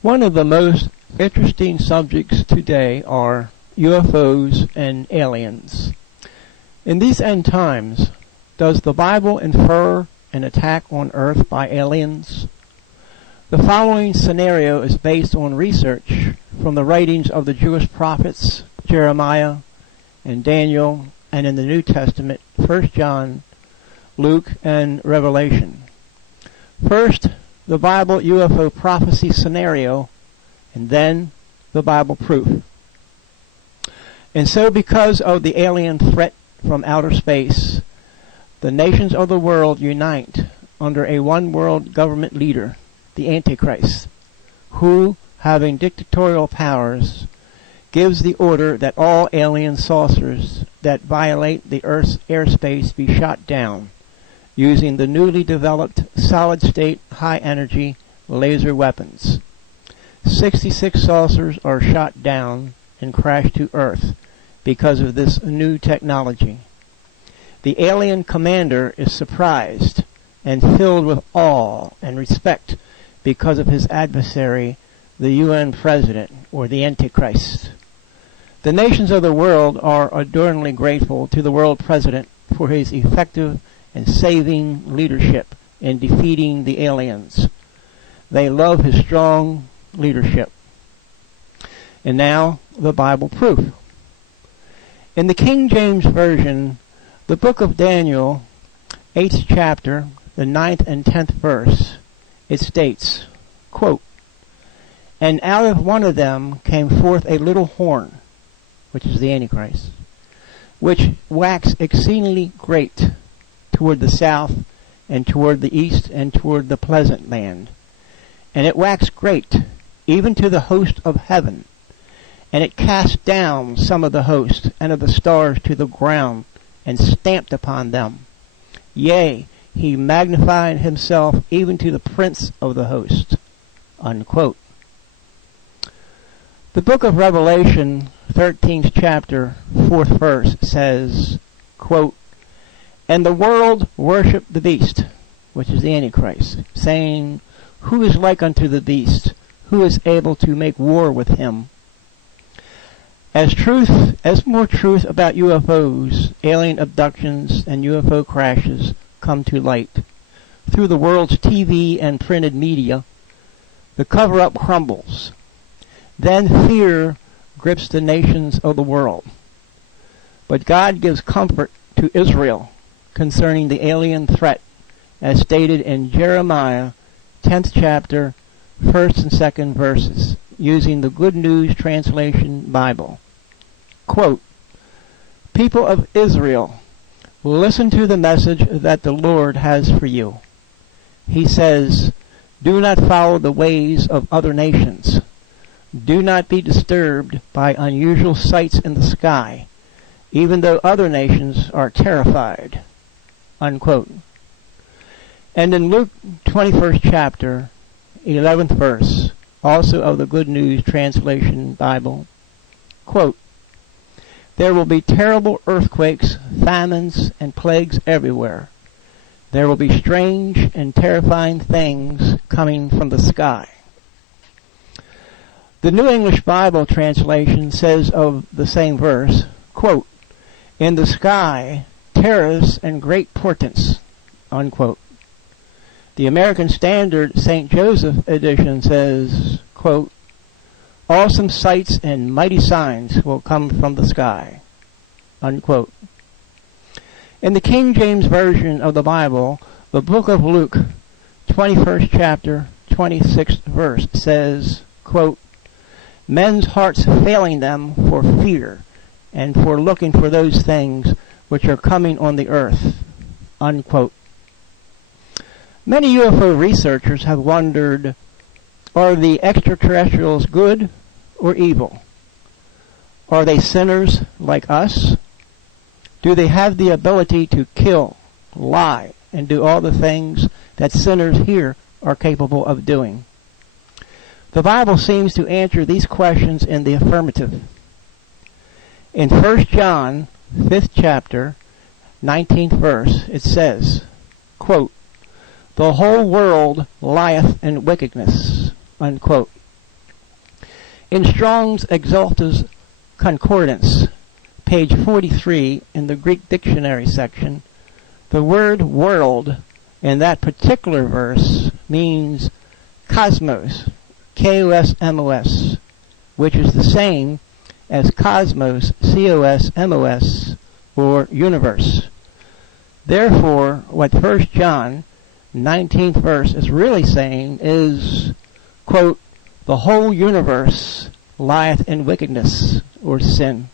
One of the most interesting subjects today are UFOs and aliens. In these end times, does the Bible infer an attack on Earth by aliens? The following scenario is based on research from the writings of the Jewish prophets Jeremiah and Daniel, and in the New Testament, 1 John, Luke, and Revelation. First, the Bible UFO prophecy scenario, and then the Bible proof. And so, because of the alien threat from outer space, the nations of the world unite under a one-world government leader, the Antichrist, who, having dictatorial powers, gives the order that all alien saucers that violate the Earth's airspace be shot down using the newly developed solid-state high-energy laser weapons. 66 saucers are shot down and crash to Earth because of this new technology. The alien commander is surprised and filled with awe and respect because of his adversary, the UN president, or the Antichrist. The nations of the world are adorningly grateful to the world president for his effective and saving leadership in defeating the aliens. They love his strong leadership. And now, the Bible proof. In the King James Version, the book of Daniel, 8th chapter, the 9th and 10th verse, it states, quote, "And out of one of them came forth a little horn," which is the Antichrist, "which waxed exceedingly great toward the south, and toward the east, and toward the pleasant land. And it waxed great, even to the host of heaven. And it cast down some of the host and of the stars to the ground, and stamped upon them. Yea, he magnified himself even to the prince of the host." Unquote. The book of Revelation, 13th chapter, 4th verse, says, quote, "And the world worshipped the beast," which is the Antichrist, saying, "Who is like unto the beast? Who is able to make war with him?" As more truth about UFOs, alien abductions, and UFO crashes come to light through the world's TV and printed media, the cover-up crumbles. Then fear grips the nations of the world. But God gives comfort to Israel concerning the alien threat, as stated in Jeremiah, 10th chapter, 1st and 2nd verses, using the Good News Translation Bible. Quote, "People of Israel, listen to the message that the Lord has for you. He says, do not follow the ways of other nations. Do not be disturbed by unusual sights in the sky, even though other nations are terrified." Unquote. And in Luke 21st chapter, 11th verse, also of the Good News Translation Bible, quote, "There will be terrible earthquakes, famines, and plagues everywhere. There will be strange and terrifying things coming from the sky." The New English Bible translation says of the same verse, quote, "In the sky, terrors and great portents." Unquote. The American Standard St. Joseph edition says, quote, "Awesome sights and mighty signs will come from the sky." Unquote. In the King James Version of the Bible, the book of Luke, 21st chapter, 26th verse, says, quote, "Men's hearts failing them for fear, and for looking for those things which are coming on the earth." Unquote. Many UFO researchers have wondered, are the extraterrestrials good or evil? Are they sinners like us? Do they have the ability to kill, lie, and do all the things that sinners here are capable of doing? The Bible seems to answer these questions in the affirmative. In 1 John, 5th chapter, 19th verse, it says, quote, "The whole world lieth in wickedness." Unquote. In Strong's Exaltus Concordance, page 43 in the Greek dictionary section, the word world in that particular verse means cosmos, K-O-S-M-O-S, which is the same as cosmos, C-O-S-M-O-S, or universe. Therefore, what 1 John 19th verse is really saying is, quote, the whole universe lieth in wickedness, or sin.